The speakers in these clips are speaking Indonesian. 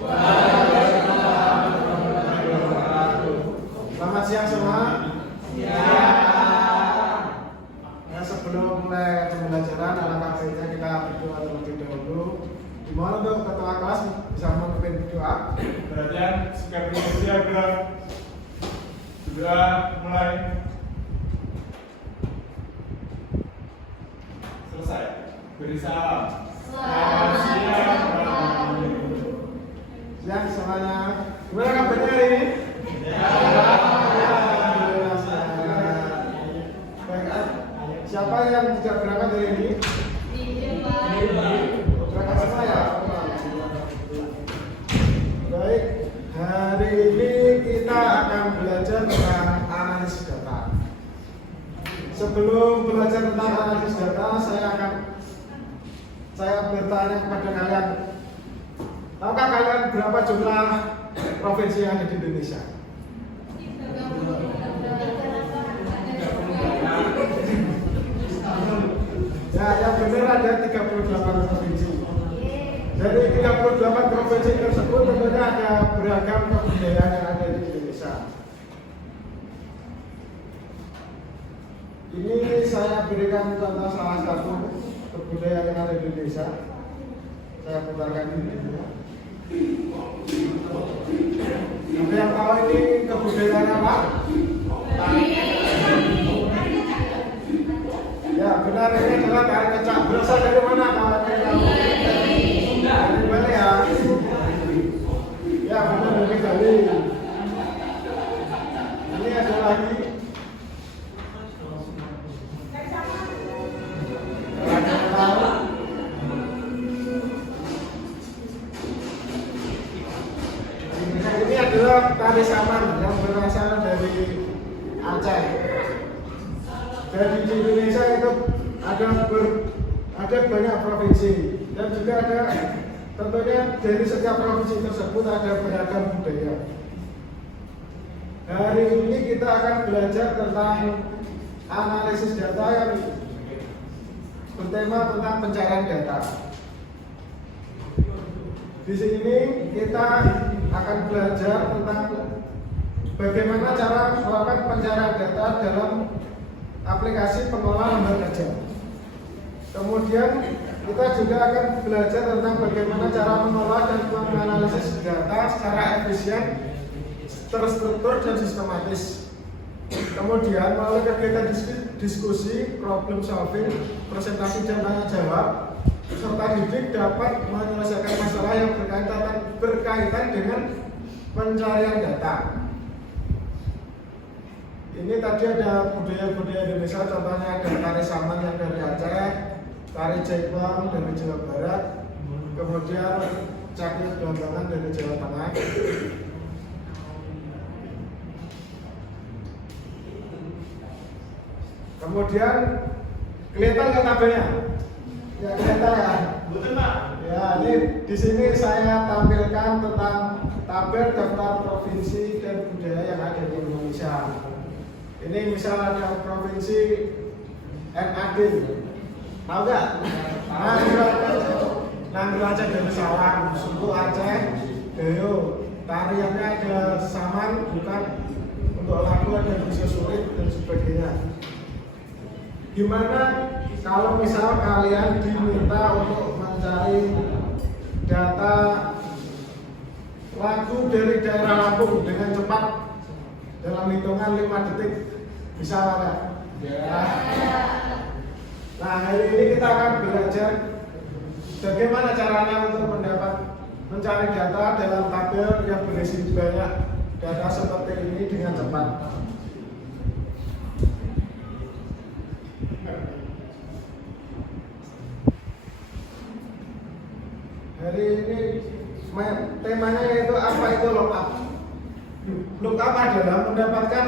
Waalaikumsalam warahmatullahi wabarakatuh. Selamat siang semua. Nah, sebelum mulai pembelajaran, alangkah baiknya kita berdoa terlebih dahulu. Dimohon untuk ketua kelas bisa memimpin doa. Perhatian, sikap siaga segera mulai. Selesai. Beri salam. Selamat siang. Siang semuanya. Gimana kabarnya hari ini? Alhamdulillah sehat. Baik, siapa yang tidak berangkat hari ini? Berangkat semua ya? Baik, hari ini kita akan belajar tentang analisis data. Sebelum belajar tentang analisis data, saya bertanya kepada kalian, tahukah kalian berapa jumlah provinsi yang ada di Indonesia? Ya, yang benar ada 38 provinsi. Dari 38 provinsi tersebut tentunya ada beragam kebudayaan yang ada di Indonesia. Ini saya berikan contoh salah satu kebudayaan yang ada di Indonesia. Saya putarkan ini. Ada yang tahu ini kebudayaan apa? Ya, benar, ini adalah tari kecak. Berasal dari mana kawan kamu? Dari mana ya? Ya, benar, dari Bali. Ini ada lagi. Ini adalah tari saman yang berasal dari Aceh. Jadi di Indonesia itu ada banyak provinsi dan juga ada tentunya dari setiap provinsi tersebut ada beragam budaya. Hari ini kita akan belajar tentang analisis data yang bertema tentang pencarian data. Di sini kita akan belajar tentang bagaimana cara melakukan pencarian data dalam aplikasi pengelola lembar kerja. Kemudian kita juga akan belajar tentang bagaimana cara mengelola dan menganalisis data secara efisien, terstruktur dan sistematis. Kemudian melalui kegiatan diskusi, problem solving, presentasi dan tanya jawab, peserta didik dapat menyelesaikan masalah yang berkaitan dengan pencarian data. Ini tadi ada budaya-budaya Indonesia, contohnya ada tari saman yang dari Aceh, tari jaipong dari Jawa Barat, kemudian cakil gelandangan dari Jawa Tengah. Kemudian kelihatan nggak tabelnya? Ya kelihatan ya. Betul Pak. Ya, ini di sini saya tampilkan tentang tabel daftar provinsi dan budaya yang ada di Indonesia. Ini misal ada provinsi NAD, tahu nggak? Nanggroe Aceh Darussalam, suku Aceh, Gayo, tariannya ada saman, bukan untuk lagu ada bisa sulit dan sebagainya. Gimana kalau misal kalian diminta untuk mencari data lagu dari daerah Lampung dengan cepat dalam hitungan 5 detik? Bisa nggak? Ya. Nah, hari ini kita akan belajar bagaimana caranya untuk mencari data dalam tabel yang berisi banyak data seperti ini dengan cepat. Hari ini temanya yaitu apa itu lookup. Lookup adalah mendapatkan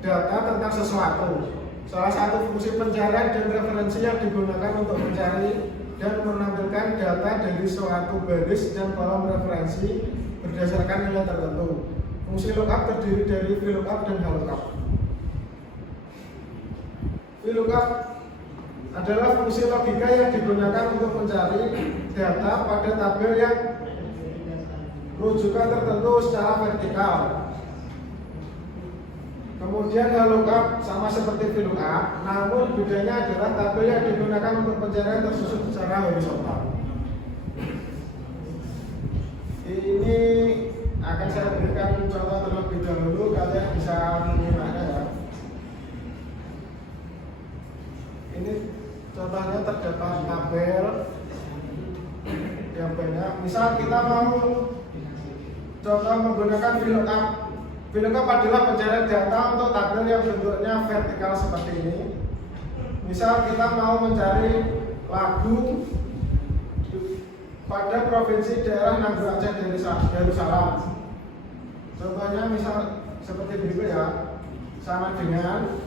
data tentang sesuatu. Salah satu fungsi pencarian dan referensi yang digunakan untuk mencari dan menampilkan data dari suatu baris dan kolom referensi berdasarkan nilai tertentu. Fungsi lookup terdiri dari VLOOKUP dan HLOOKUP. VLOOKUP adalah fungsi logika yang digunakan untuk mencari data pada tabel yang rujukan tertentu secara vertikal. Kemudian lookup sama seperti VLOOKUP, namun bedanya adalah tabel yang digunakan untuk pencarian tersusun secara horizontal. Ini akan saya berikan contoh terlebih dahulu, kalian bisa menggunakannya ya. Ini contohnya terdapat tabel yang banyak. Misal kita mau coba menggunakan VLOOKUP. VLOOKUP adalah pencarian data untuk tabel yang bentuknya vertikal seperti ini. Misal kita mau mencari lagu pada provinsi daerah Nanggroe Aceh Darussalam. Contohnya misal seperti berikut ya, sama dengan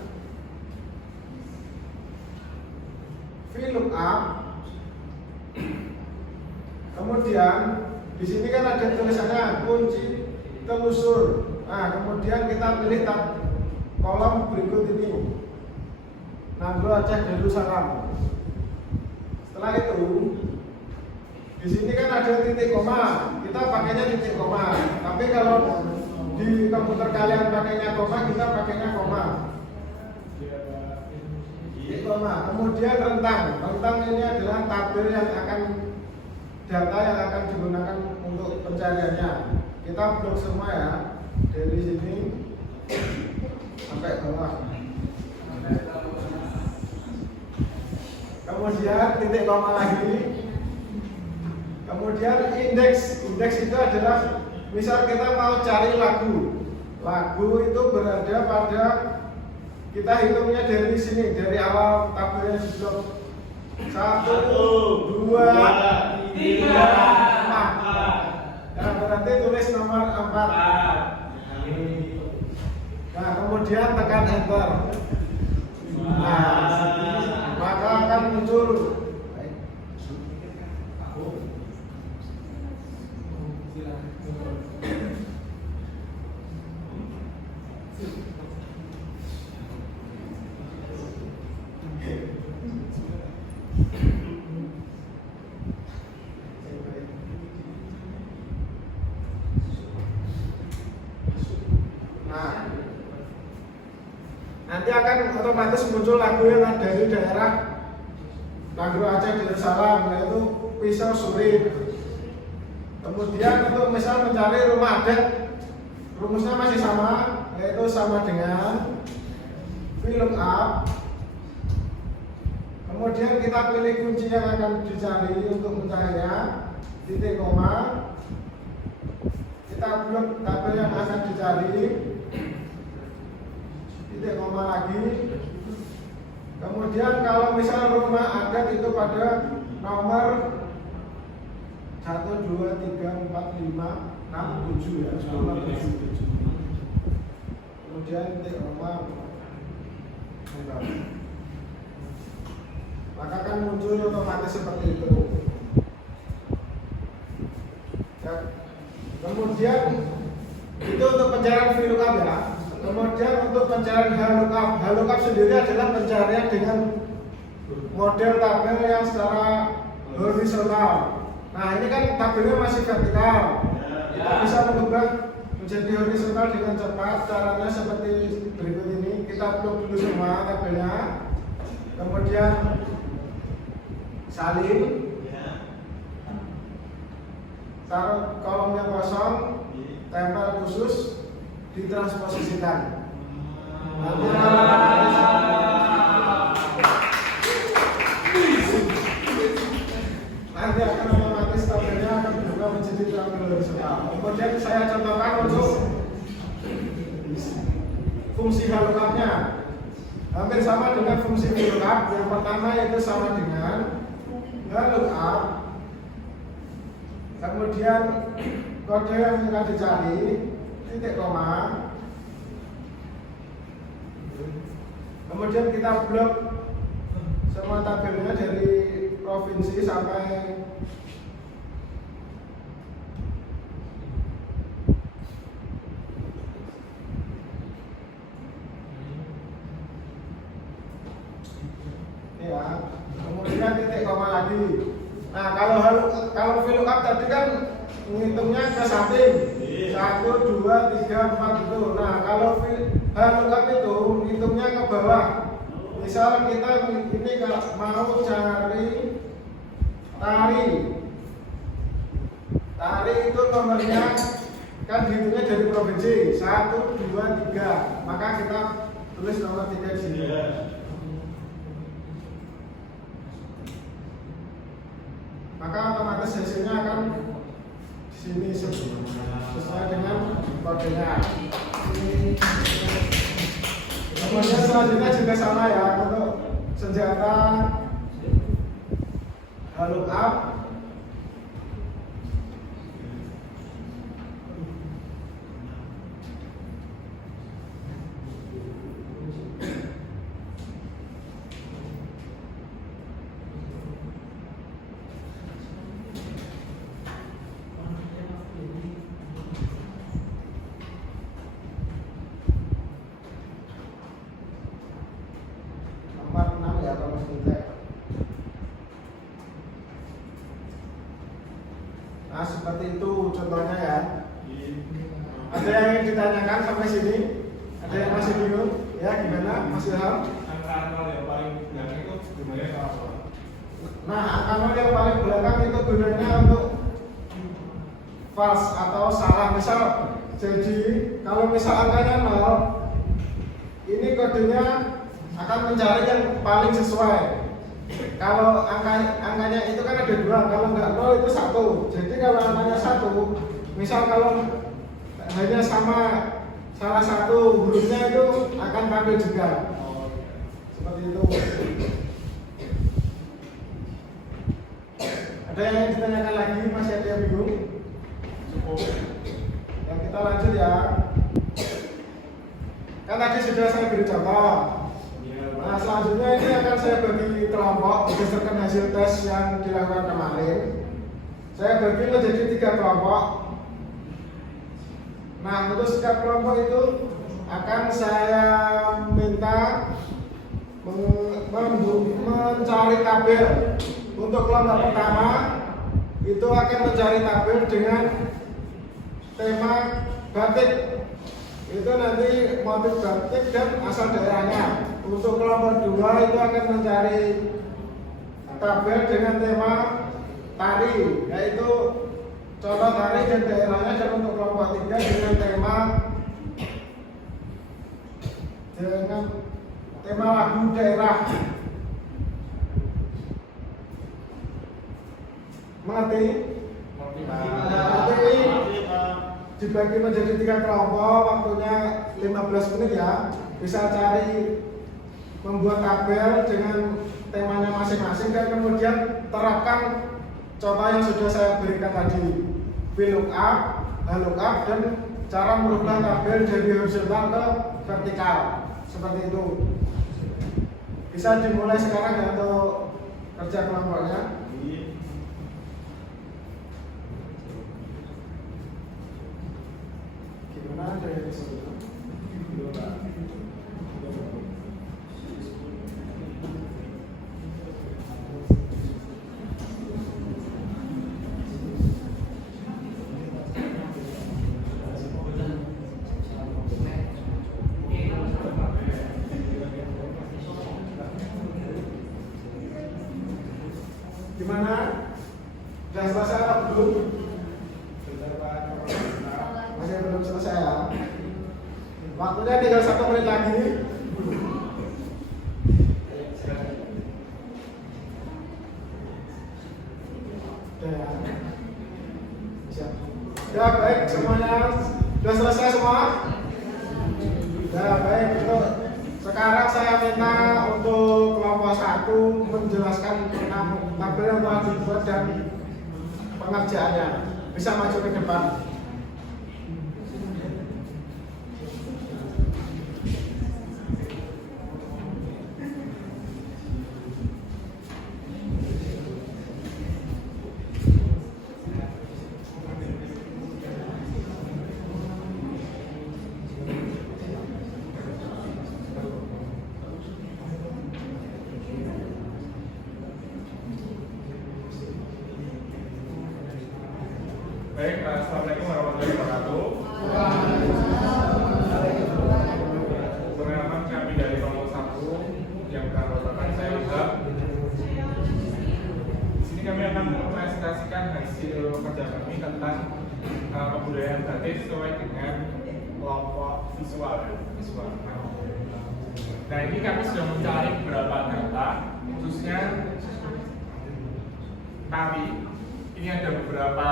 VLOOKUP. Kemudian di sini kan ada tulisannya kunci telusur. Nah, kemudian kita pilih kolom berikut ini, Nanggroe Aceh Darussalam. Setelah itu, di sini kan ada titik koma, kita pakainya titik koma. Tapi kalau di komputer kalian pakainya koma, kita pakainya koma. Titik koma. Kemudian rentang ini adalah tabel yang akan data yang akan digunakan untuk pencariannya. Kita blok semua ya, dari sini sampai bawah. Kemudian titik koma lagi. Kemudian indeks itu adalah misal kita mau cari lagu itu berada pada, kita hitungnya dari sini, dari awal tabelnya di blok 1, 2, 3, 4. Nah, berarti tulis nomor 4. Nah, kemudian tekan enter. Nah, maka akan muncul nanti akan otomatis muncul lagu yang ada dari daerah Nanggroe Aceh Darussalam, yaitu Pisau Surit. Kemudian untuk misal mencari rumah adat, rumusnya masih sama, yaitu sama dengan VLOOKUP. Kemudian kita pilih kunci yang akan dicari untuk mencarinya, titik koma. Kita blok tabel yang akan dicari, titik koma lagi. Kemudian kalau misal rumah adat itu pada nomor 1, 2, 3, 4, 5, 6, 7 ya, nomor 7. Kemudian titik koma, maka akan muncul otomatis seperti itu ya. Kemudian itu untuk pencarian VLOOKUP ya. Kemudian untuk pencarian HLOOKUP sendiri adalah pencarian dengan model tabel yang secara horizontal. Nah, ini kan tabelnya masih vertikal. Kita bisa mengubah menjadi horizontal dengan cepat. Caranya seperti berikut ini. Kita blok dulu semua tabelnya. Kemudian salin. Taruh kolomnya kosong, tempel khusus, ditransposisikan. Nanti akan otomatis tabelnya akan berubah menjadi tabel horizontal. Kemudian saya contohkan untuk fungsi HLOOKUP-nya. Hampir sama dengan fungsi VLOOKUP. Yang pertama yaitu sama dengan HLOOKUP. Kemudian kode yang akan dicari, titik koma. Kemudian kita blok semua tabelnya dari provinsi sampai ya. Kemudian titik koma lagi. Nah, kalau VLOOKUP tadi kan ngitungnya ke samping. 1, 2, 3, 4 itu. Nah, kalau lookup itu ngitungnya ke bawah. Misal kita ini kalau mau cari tari itu nomornya kan dihitungnya dari provinsi 1, 2, 3. Maka kita tulis nomor 3 di sini. Maka otomatis hasilnya akan di sini sesuai dengan kodenya. Kemudian selanjutnya juga sama ya untuk senjata lookup. Nomor 6 ya kalau kita. Nah seperti itu contohnya ya. Ada yang ingin ditanyakan sampai sini? Ada yang masih bingung? Ya gimana Mas Ilham? Angka 0 yang paling belakang itu gunanya apa? Nah angka 0 yang paling belakang itu gunanya untuk false atau salah. Misal jadi kalau misal angkanya 0, ini kodenya akan mencari yang paling sesuai. Kalau angkanya itu kan ada 2, kalau nggak 0 itu 1. Jadi kalau angkanya 1, misal kalau hanya sama salah satu hurufnya itu akan tampil juga. Seperti itu. Ada yang ingin ditanyakan lagi? Masih ada yang bingung? Cukup. Yang kita lanjut ya. Kan tadi sudah saya beri contoh. Nah selanjutnya ini akan saya bagi kelompok berdasarkan hasil tes yang dilakukan kemarin. Saya bagi menjadi 3 kelompok. Nah untuk setiap kelompok itu akan saya minta mencari tabel. Untuk kelompok pertama itu akan mencari tabel dengan tema batik. Itu nanti motif batik dan asal daerahnya. Untuk kelompok 2 itu akan mencari tabel dengan tema tari, yaitu contoh tari dan daerahnya. Dan untuk kelompok 3 dengan tema lagu daerah. Mengerti? Nanti dibagi menjadi 3 kelompok, waktunya 15 menit ya. Bisa cari membuat tabel dengan temanya masing-masing dan kemudian terapkan contoh yang sudah saya berikan tadi, VLOOKUP, HLOOKUP, dan cara merubah tabel dari horizontal ke vertikal seperti itu. Bisa dimulai sekarang ya untuk kerja kelompoknya. Gimana dari sebelum? Gimana? Sudah selesai atau belum? Masih belum selesai ya? Waktunya tinggal 1 menit lagi. Ya baik, semuanya sudah selesai semua? Ya baik, untuk sekarang saya minta untuk kelompok 1 menjelaskan tabel yang telah dibuat dan pengerjaannya. Bisa maju ke depan. Baik, kerja kami tentang kebudayaan batik sesuai dengan kelompok visual. Nah, ini kami sudah mencari beberapa data, khususnya tari. Ini ada beberapa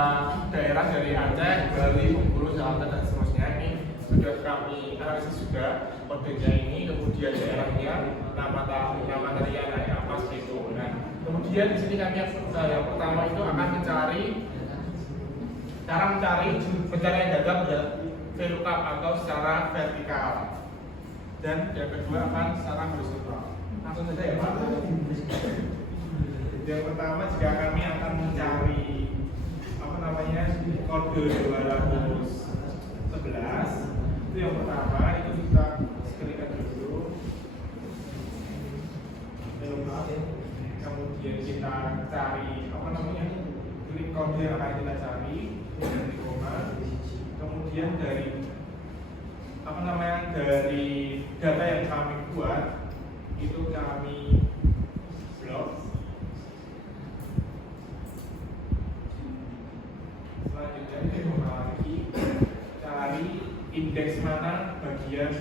daerah dari Aceh, Bali, Bengkulu, Jawa dan seterusnya. Ini sudah kami analisis juga kodenya ini, kemudian daerahnya, nama tarian apa seperti itu. Nah, kemudian di sini kami yang pertama itu akan mencari pencarian data VLOOKUP atau secara vertikal, dan yang kedua akan secara horizontal. Langsung saja ya Pak. Yang pertama jika kami akan mencari kode 211, itu yang pertama itu kita klikkan dulu, kemudian kita cari klik kode yang akan kita cari, kemudian dari dari data yang kami buat itu kami blok. Selanjutnya kita lagi cari indeks mana bagian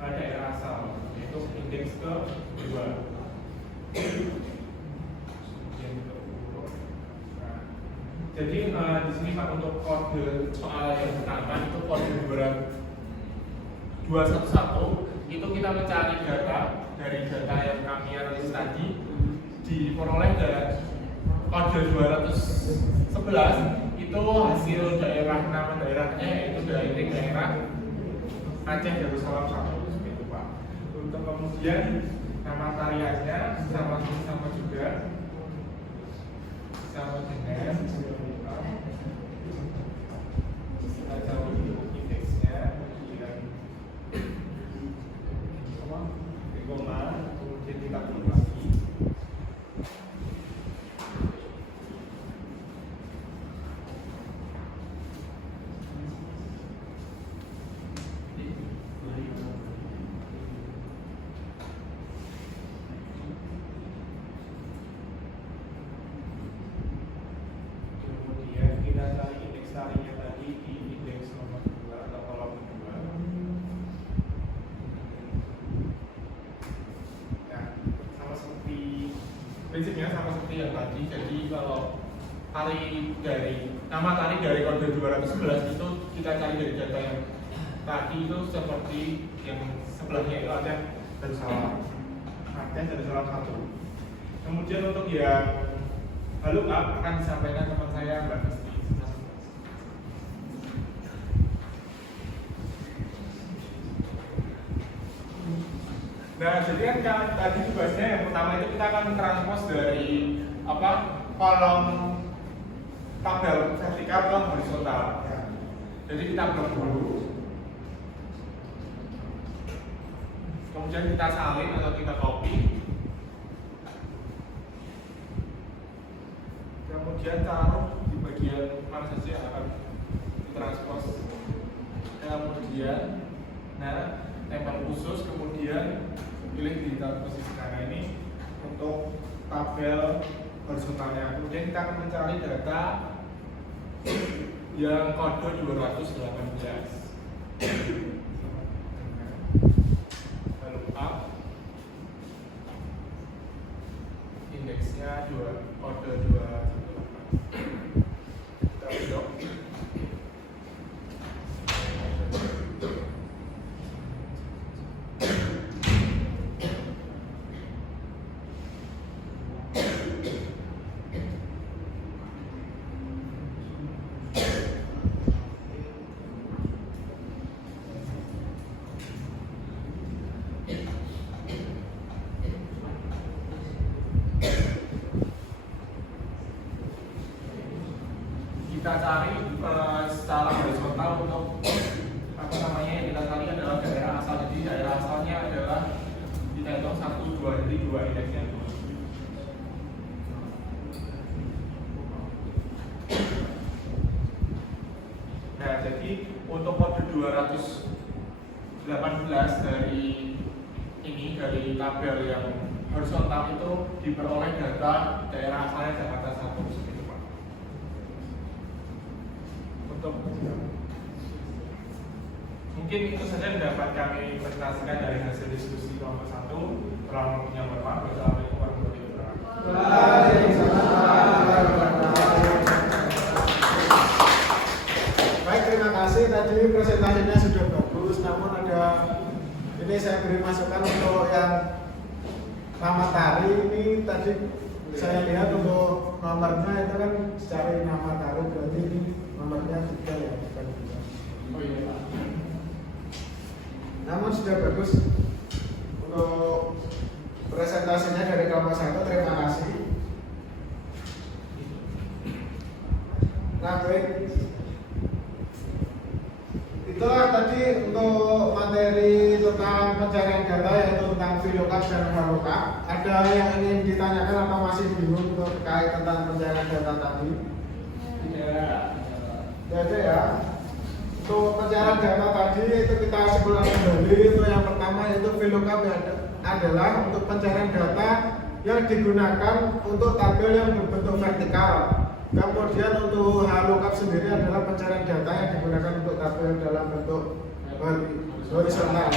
daerah asal, yaitu indeks ke-2. Jadi di sini Pak, untuk kode soal yang pertama itu kode 211 itu kita mencari data dari data yang kami analisis tadi, diperoleh dari kode 211 itu hasil daerah, nama daerahnya yaitu dari daerah Aceh Darussalam 1 seperti itu Pak. Untuk kemudian nama tariannya sama juga sama dengan kita cari indeksnya kemudian kita belum lagi. Kemudian kita cari indeks tarinya tadi di indeks nomor 2 atau kolom 2. Prinsipnya sama seperti yang tadi. Jadi kalau nama tari dari kode 211 itu kita cari dari data yang tadi itu seperti yang sebelahnya itu ada Darussalam 1. Kemudian untuk yang VLOOKUP akan disampaikan teman saya Mbak Kristi. Nah, jadi kan tadi tugasnya yang pertama itu kita akan transpose dari kolom tabel vertikal ke horizontal. Jadi kita blok dulu, kemudian kita salin atau kita copy, kemudian taruh di bagian mana saja yang akan ditranspose. Kemudian, tempel khusus, kemudian pilih di posisi kanan ini untuk tabel horizontalnya. Kemudian kita akan mencari data yang kode 218. VLOOKUP indeksnya kode 218. Kita blok. Kita cari secara horizontal untuk yang kita cari adalah daerah asal. Jadi daerah asalnya adalah kita hitung 1, 2, jadi 2 indeksnya. Nah, jadi untuk kode 218 dari tabel yang horizontal itu diperoleh data daerah asalnya Jakarta 1 seperti itu Pak. Mungkin itu saja yang dapat kami presentasikan dari hasil diskusi kelompok 1. Kurang lebihnya mohon maaf. Wassalamualaikum warahmatullahi wabarakatuh. Baik, terima kasih. Tadi presentasinya sudah bagus, namun ada ini saya beri masukan untuk yang nama tari ini tadi saya lihat untuk nomornya itu kan secara nama tari berarti ini nomornya 3 ya, bukan 2. Oh iya Pak. Namun sudah bagus untuk presentasinya dari kelompok 1. Terima kasih. Nah, baik. Itulah tadi untuk materi tentang pencarian data, yaitu tentang VLOOKUP dan VLOOKUP. Ada yang ingin ditanyakan atau masih bingung terkait tentang pencarian data tadi? Tidak ada ya. Untuk pencarian data tadi itu kita simpulkan kembali. Itu yang pertama yaitu VLOOKUP adalah untuk pencarian data yang digunakan untuk tabel yang berbentuk vertikal. Kemudian untuk HLOOKUP sendiri adalah pencarian data yang digunakan untuk tabel dalam bentuk horizontal.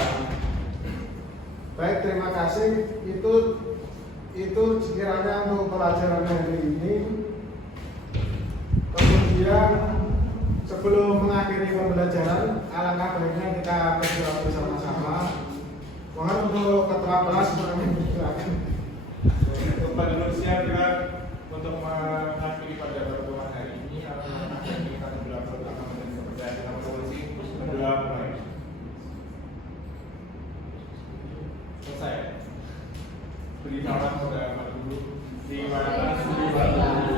Baik, terima kasih. Itu sekiranya untuk pelajaran hari ini. Kemudian sebelum mengakhiri pembelajaran, alangkah baiknya kita berdoa bersama-sama. Mohon untuk ketua kelas mengakhiri. Untuk Pak Dulur siap juga untuk mengakhiri pada pertemuan hari ini. Karena kita berdoa bersama dan kepercayaan kita polisi berdoa mulai. Selesai. Beri salam kepada Pak Dulur di mana studi Pak Dulur.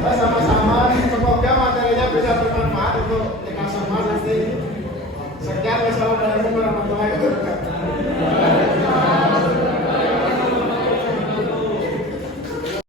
Sama-sama, semoga materinya bisa bermanfaat untuk kita semua nanti. Sekian, wassalamualaikum warahmatullahi wabarakatuh.